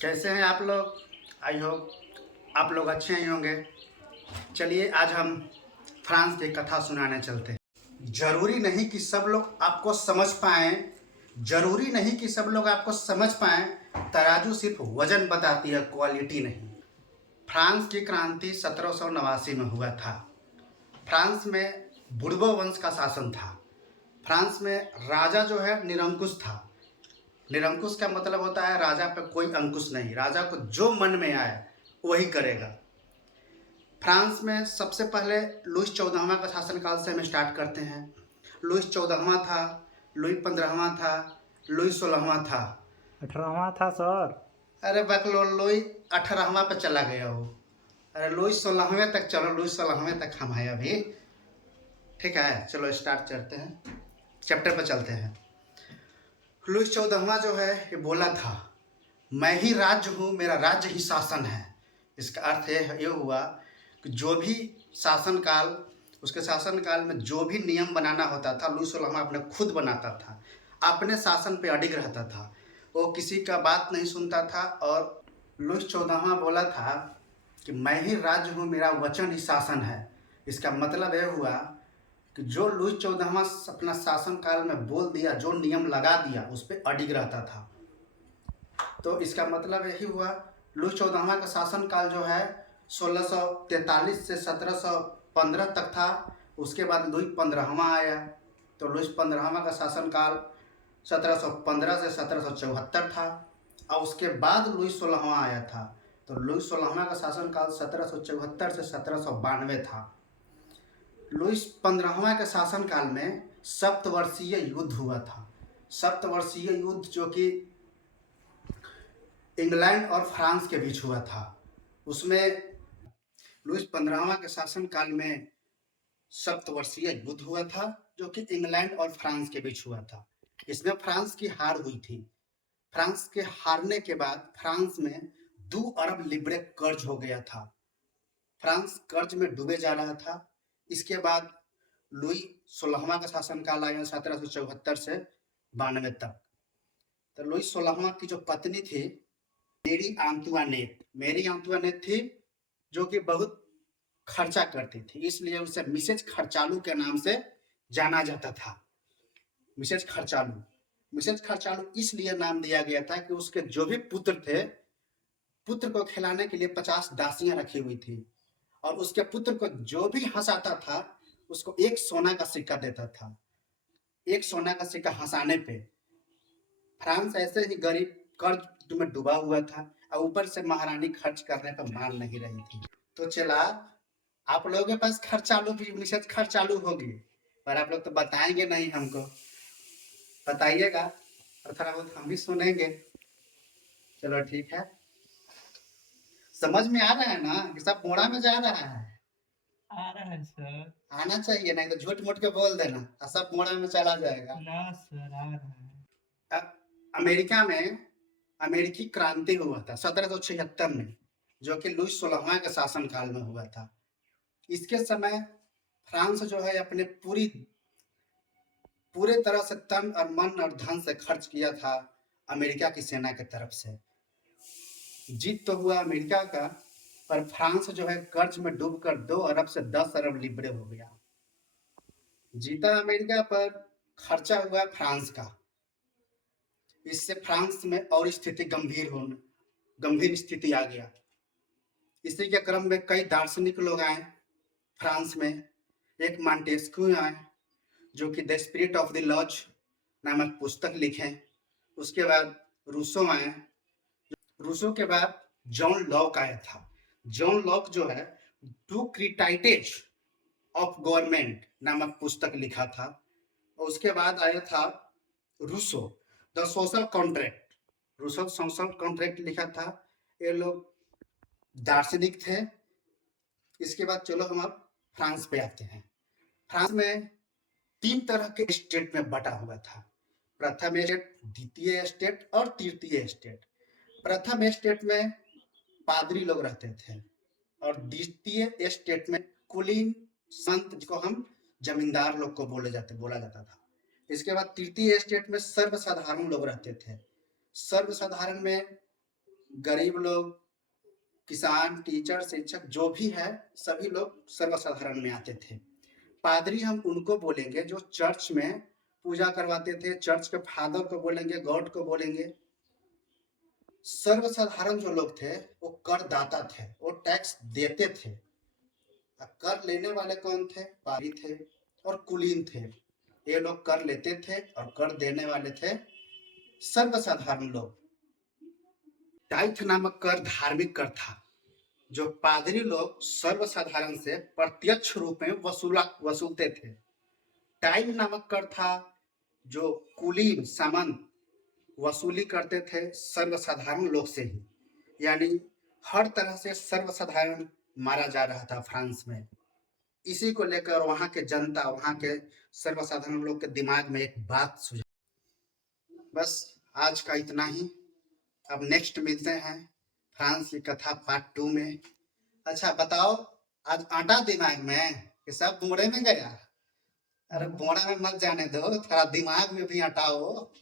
कैसे हैं आप लोग? आई होप आप लोग अच्छे ही होंगे। चलिए आज हम फ्रांस की कथा सुनाने चलते हैं। जरूरी नहीं कि सब लोग आपको समझ पाएं, जरूरी नहीं कि सब लोग आपको समझ पाएं। तराजू सिर्फ वजन बताती है, क्वालिटी नहीं। फ्रांस की क्रांति 1789 में हुआ था। फ्रांस में बुर्बो वंश का शासन था। फ्रांस में राजा जो है निरंकुश था। निरंकुश का मतलब होता है राजा पे कोई अंकुश नहीं, राजा को जो मन में आए वही करेगा। फ्रांस में सबसे पहले लुईस 14वां का शासनकाल से हम स्टार्ट करते हैं। लुईस 14वां था, लुई 15वां था, लुई 16वां था। 18वां था सर। अरे बकलो, लुई 18वां पे चला गया हो। अरे लुई 16वें तक चलो, लुई 16वें तक हम हैं अभी। ठीक है, चलो स्टार्ट करते हैं, चैप्टर पर चलते हैं। लुईस 14वां जो है ये बोला था, मैं ही राज्य हूँ, मेरा राज्य ही शासन है। इसका अर्थ ये हुआ कि जो भी शासनकाल, उसके शासनकाल में जो भी नियम बनाना होता था लुईस 16वां अपने खुद बनाता था। अपने शासन पे अडिग रहता था, वो किसी का बात नहीं सुनता था। और लुईस 14वां बोला था कि मैं ही राज्य हूँ, मेरा वचन ही शासन है। इसका मतलब यह हुआ कि जो लुईस 14वां अपना शासनकाल में बोल दिया, जो नियम लगा दिया, उस पर अडिग रहता था। तो इसका मतलब यही हुआ, लुईस 14वां का शासनकाल जो है 1643 से 1715 तक था। उसके बाद लुई 15वां आया। तो लुईस 15वां का शासनकाल 1715 से 1774 था। और उसके बाद लुईस 16वां आया था। तो लुईस 16वां का शासनकाल 1774 से 1792 था। लुईस 15वां के शासनकाल में सप्तवर्षीय युद्ध हुआ था। सप्तवर्षीय युद्ध जो कि इंग्लैंड और फ्रांस के बीच हुआ था। उसमें लुईस 15वां के शासनकाल में सप्तवर्षीय युद्ध हुआ था, जो कि इंग्लैंड और फ्रांस के बीच हुआ था। इसमें फ्रांस की हार हुई थी। फ्रांस के हारने के बाद फ्रांस में 2 अरब लिब्रे कर्ज हो गया था। फ्रांस कर्ज में डूबे जा रहा था। इसके बाद लुई 16वां का शासनकाल आया 1774 से 92 तक। तो लुई 16वां की जो पत्नी थी मेरी आंतुआनेत थी, जो कि बहुत खर्चा करती थी, इसलिए उसे मिसेज खर्चालू के नाम से जाना जाता था। मिसेज खर्चालू, मिसेज खर्चालू इसलिए नाम दिया गया था कि उसके जो भी पुत्र थे, पुत्र को खिलाने के लिए 50 दासियां रखी हुई थी। और उसके पुत्र को जो भी हंसाता था उसको 1 सोना का सिक्का देता था। 1 सोना का सिक्का हंसाने पे। फ्रांस ऐसे ही गरीब कर्ज में डूबा हुआ था, और ऊपर से महारानी खर्च करने पर मान नहीं रही थी। तो चला, आप लोगों के पास खर्चालू भी मिसेज खर्चालू होगी, पर आप लोग तो बताएंगे नहीं हमको। बताइएगा और थोड़ा बहुत हम भी सुनेंगे। चलो ठीक है। समझ में आ रहा है ना कि सब मोड़ा में जा रहा है? आ रहा है सर। आना चाहिए, नहीं तो झूठ मूठ के बोल देना और सब मोड़ा में चला जाएगा। ना सर, आ रहा है। अमेरिका में अमेरिकी क्रांति हुआ था 1776 में, जो कि लुईस 16वां के शासनकाल में हुआ था। इसके समय फ्रांस जो है अपने पूरे तरह से तन और मन और धन से खर्च किया था अमेरिका की सेना की तरफ से। जीत तो हुआ अमेरिका का, पर फ्रांस जो है कर्ज में डूबकर 2 अरब से 10 अरब लिब्रे हो गया। जीता अमेरिका पर खर्चा हुआ फ्रांस का। इससे फ्रांस में और स्थिति गंभीर स्थिति आ गया। इसी के क्रम में कई दार्शनिक लोग आए फ्रांस में। एक मॉन्टेस्क्यू आए, जो कि the spirit of the laws नामक पुस्तक लिखे। उसके बाद रूसो आए। रूसो के बाद जॉन लॉक आया था। जॉन लॉक जो है टू क्रिटाइटेज ऑफ गवर्नमेंट नामक पुस्तक लिखा था। और उसके बाद आया था Rousseau, the social contract. Rousseau social contract लिखा था। ये लोग दार्शनिक थे। इसके बाद चलो हम अब फ्रांस पे आते हैं। फ्रांस में 3 तरह के स्टेट में बटा हुआ था। प्रथम स्टेट, द्वितीय स्टेट और तृतीय स्टेट। प्रथम स्टेट में पादरी लोग रहते थे, और द्वितीय स्टेट में कुलीन संत, जिसको हम जमींदार लोग को बोला जाता था। इसके बाद तृतीय स्टेट में सर्वसाधारण लोग रहते थे। सर्वसाधारण में गरीब लोग, किसान, टीचर, शिक्षक जो भी है, सभी लोग सर्वसाधारण में आते थे। पादरी हम उनको बोलेंगे जो चर्च में पूजा करवाते थे, चर्च के फादर को बोलेंगे, गॉड को बोलेंगे। सर्वसाधारण जो लोग थे वो करदाता थे, वो टैक्स देते थे। अब कर लेने वाले कौन थे? पादरी थे और कुलीन थे। ये लोग कर लेते थे और कर देने वाले थे सर्वसाधारण लोग। टाइथ नामक कर धार्मिक कर था, जो पादरी लोग सर्वसाधारण से प्रत्यक्ष रूप में वसूलते थे। टाइम नामक कर था, जो कुलीन सामंत वसूली करते थे सर्वसाधारण लोग से ही। यानी हर तरह से सर्वसाधारण मारा जा रहा था फ्रांस में। इसी को लेकर वहां के जनता, वहां के सर्वसाधारण लोग के दिमाग में एक बात सुझा। बस आज का इतना ही। अब नेक्स्ट मिलते हैं फ्रांस की कथा पार्ट 2 में। अच्छा बताओ, आज आटा दिमाग में कि सब बोरे में गया? अरे बोरा में मत जाने दो, थोड़ा दिमाग में भी आटा हो।